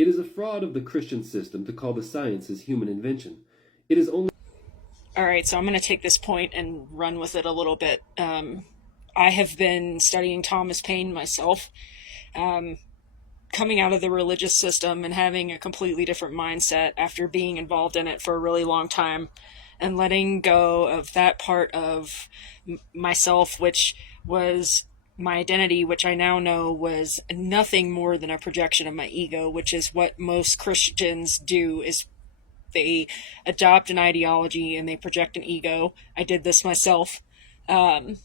It is a fraud of the Christian system to call the sciences human invention. It is only... All right, so I'm going to take this point and run with it a little bit. I have been studying Thomas Paine myself, coming out of the religious system and having a completely different mindset after being involved in it for a really long time, and letting go of that part of myself, which was my identity, which I now know was nothing more than a projection of my ego, which is what most Christians do, is they adopt an ideology and they project an ego. I did this myself. I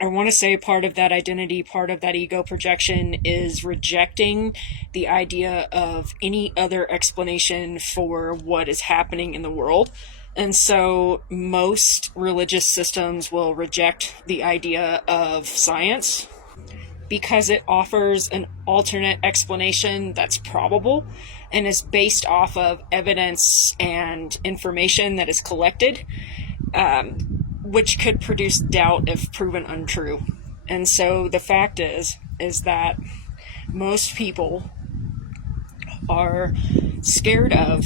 want to say part of that identity, part of that ego projection is rejecting the idea of any other explanation for what is happening in the world. And so most religious systems will reject the idea of science because it offers an alternate explanation that's probable and is based off of evidence and information that is collected, which could produce doubt if proven untrue. And so the fact is that most people are scared of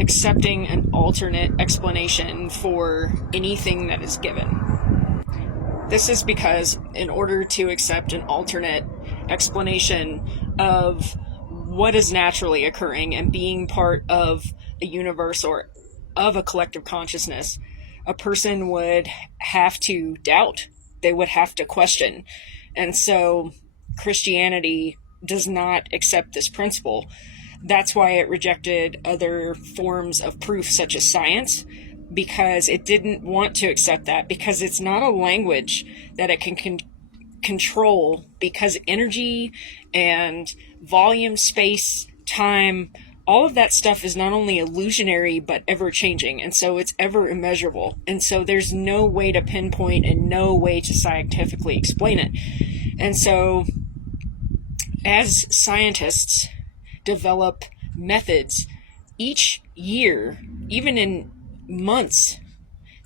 accepting an alternate explanation for anything that is given. This is because in order to accept an alternate explanation of what is naturally occurring and being part of a universe or of a collective consciousness, a person would have to doubt. They would have to question. And so Christianity does not accept this principle. That's why it rejected other forms of proof such as science, because it didn't want to accept that, because it's not a language that it can control, because energy and volume, space, time, all of that stuff is not only illusionary but ever changing, and so it's ever immeasurable, and so there's no way to pinpoint and no way to scientifically explain it. And so as scientists develop methods each year, even in months,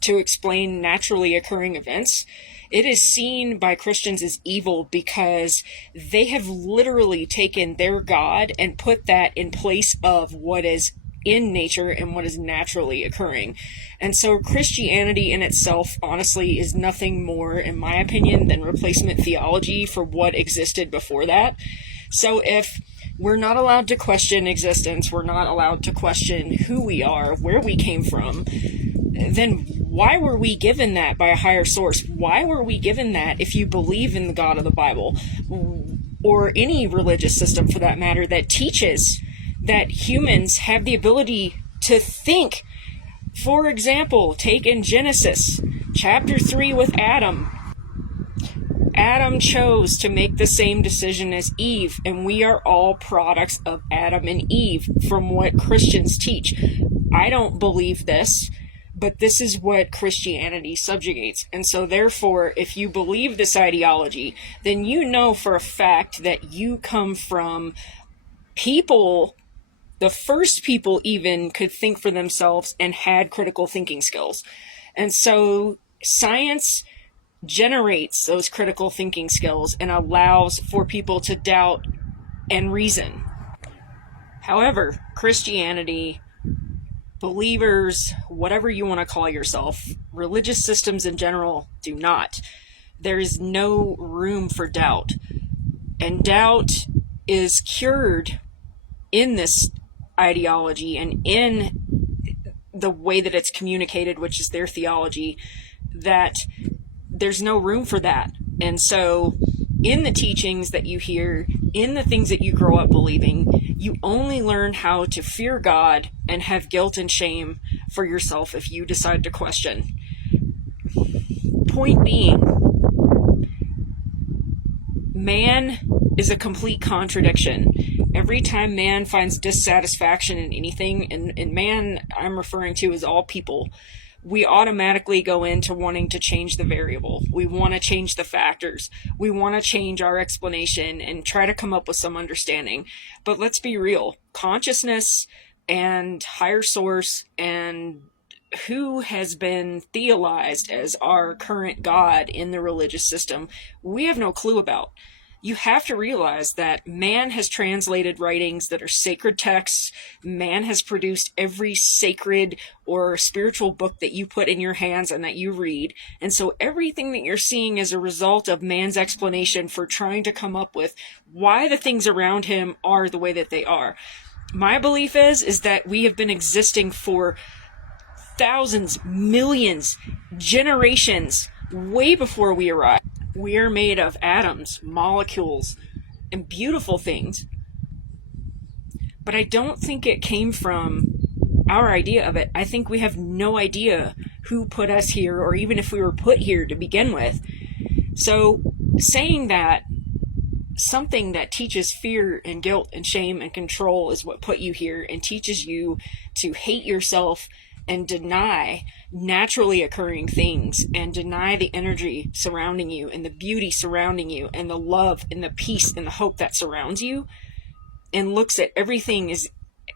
to explain naturally occurring events, it is seen by Christians as evil because they have literally taken their God and put that in place of what is in nature and what is naturally occurring. And so Christianity in itself, honestly, is nothing more, in my opinion, than replacement theology for what existed before that. So if we're not allowed to question existence, we're not allowed to question who we are, where we came from, then why were we given that by a higher source? Why were we given that if you believe in the God of the Bible, or any religious system for that matter, that teaches that humans have the ability to think? For example, take in Genesis chapter 3 with Adam. Adam chose to make the same decision as Eve, and we are all products of Adam and Eve from what Christians teach. I don't believe this, but this is what Christianity subjugates. And so therefore, if you believe this ideology, then you know for a fact that you come from people, the first people even could think for themselves and had critical thinking skills. And so science generates those critical thinking skills and allows for people to doubt and reason. However, Christianity, believers, whatever you want to call yourself, religious systems in general do not. There is no room for doubt. And doubt is cured in this ideology and in the way that it's communicated, which is their theology, that there's no room for that. And so in the teachings that you hear, in the things that you grow up believing, you only learn how to fear God and have guilt and shame for yourself if you decide to question. Point being, man is a complete contradiction. Every time man finds dissatisfaction in anything, and man I'm referring to as all people, we automatically go into wanting to change the variable. We want to change the factors. We want to change our explanation and try to come up with some understanding. But let's be real. Consciousness and higher source and who has been theolized as our current God in the religious system, we have no clue about. you have to realize that man has translated writings that are sacred texts. Man has produced every sacred or spiritual book that you put in your hands and that you read. And so everything that you're seeing is a result of man's explanation for trying to come up with why the things around him are the way that they are. My belief is that we have been existing for thousands, millions, generations, way before we arrived. We are made of atoms, molecules, and beautiful things. But I don't think it came from our idea of it. I think we have no idea who put us here, or even if we were put here to begin with. So saying that something that teaches fear and guilt and shame and control is what put you here, and teaches you to hate yourself and deny naturally occurring things, and deny the energy surrounding you, and the beauty surrounding you, and the love and the peace and the hope that surrounds you, and looks at everything as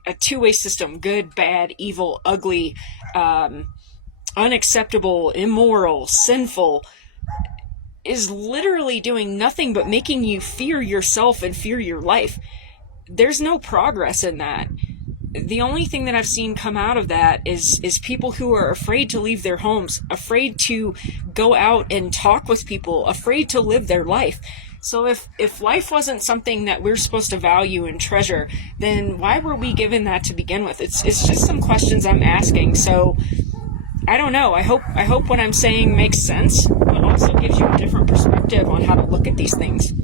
a two-way system: good, bad, evil, ugly, unacceptable, immoral, sinful, is literally doing nothing but making you fear yourself and fear your life. There's no progress in that. The only thing that I've seen come out of that is people who are afraid to leave their homes, afraid to go out and talk with people, afraid to live their life. So if life wasn't something that we're supposed to value and treasure, then why were we given that to begin with? It's just some questions I'm asking. So I don't know. I hope what I'm saying makes sense, but also gives you a different perspective on how to look at these things.